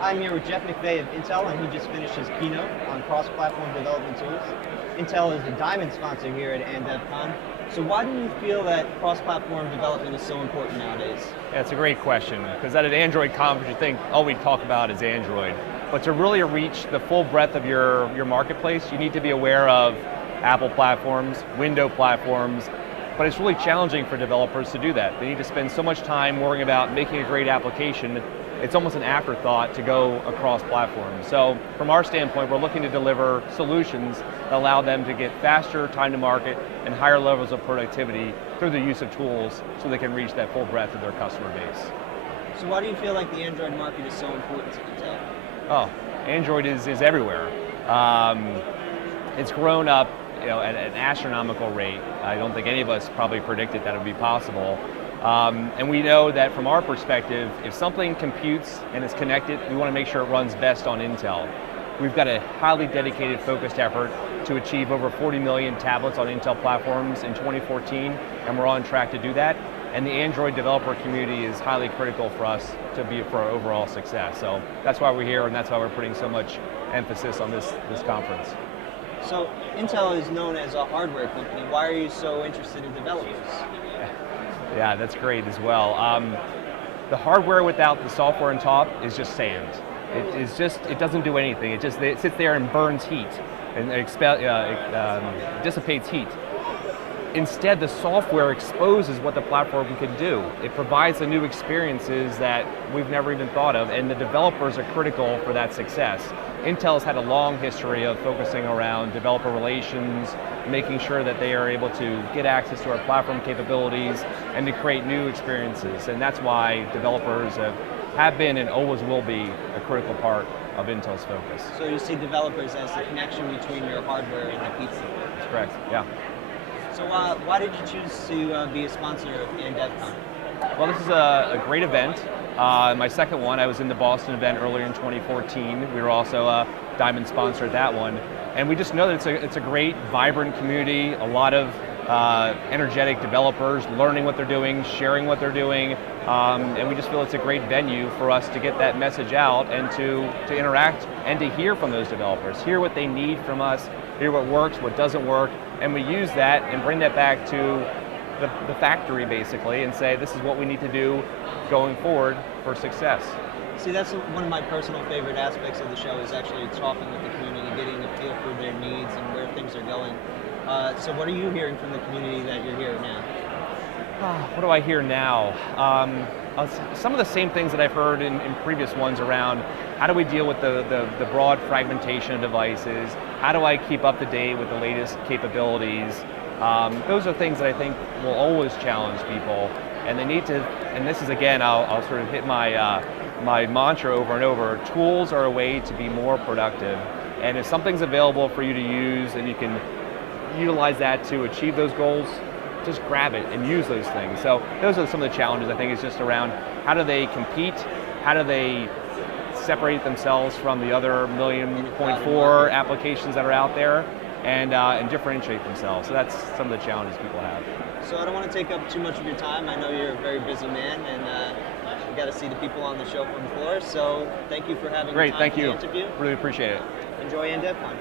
I'm here with Jeff McVeigh of Intel, and he just finished his keynote on cross-platform development tools. Intel is the diamond sponsor here at AndevCon. So why do you feel that cross-platform development is so important nowadays? Yeah, it's a great question, because at an Android conference you think all we talk about is Android. But to really reach the full breadth of your marketplace, you need to be aware of Apple platforms, Windows platforms, but it's really challenging for developers to do that. They need to spend so much time worrying about making a great application, it's almost an afterthought to go across platforms. So from our standpoint, we're looking to deliver solutions that allow them to get faster time to market and higher levels of productivity through the use of tools so they can reach that full breadth of their customer base. So why do you feel like the Android market is so important to Intel? Oh, Android is everywhere. It's grown up at an astronomical rate. I don't think any of us probably predicted that it would be possible. And we know that from our perspective, if something computes and is connected, we want to make sure it runs best on Intel. We've got a highly dedicated, focused effort to achieve over 40 million tablets on Intel platforms in 2014, and we're on track to do that. And the Android developer community is highly critical for us for our overall success. So that's why we're here, and that's why we're putting so much emphasis on this conference. So Intel is known as a hardware company. Why are you so interested in developers? Yeah, that's great as well. The hardware without the software on top is just sand. It doesn't do anything. It sits there and burns heat and dissipates heat. Instead, the software exposes what the platform can do. It provides the new experiences that we've never even thought of, and the developers are critical for that success. Intel's had a long history of focusing around developer relations, making sure that they are able to get access to our platform capabilities and to create new experiences. And that's why developers have been and always will be a critical part of Intel's focus. So you see developers as the connection between your hardware and the pizza? That's correct, yeah. So why did you choose to be a sponsor of AndevCon? Well, this is a great event. My second one, I was in the Boston event earlier in 2014. We were also a diamond sponsor at that one. And we just know that it's a great, vibrant community, a lot of energetic developers learning what they're doing, sharing what they're doing, and we just feel it's a great venue for us to get that message out and to interact and to hear from those developers, hear what they need from us, hear what works, what doesn't work, and we use that and bring that back to the factory basically and say this is what we need to do going forward for success. See, that's one of my personal favorite aspects of the show is actually talking with the community, getting a feel for their needs and where things are going. So what are you hearing from the community that you're hearing now? What do I hear now? Some of the same things that I've heard in previous ones around how do we deal with the broad fragmentation of devices? How do I keep up to date with the latest capabilities? Those are things that I think will always challenge people, and they need to, and this is again, I'll sort of hit my mantra over and over, tools are a way to be more productive, and if something's available for you to use and you can utilize that to achieve those goals, just grab it and use those things. So those are some of the challenges I think is just around how do they compete, how do they separate themselves from the other 1.4 million applications that are out there and differentiate themselves. So that's some of the challenges people have. So I don't want to take up too much of your time. I know you're a very busy man and we got to see the people on the show from the floor. So thank you for having the time for the interview. Really appreciate it. Enjoy AndevCon.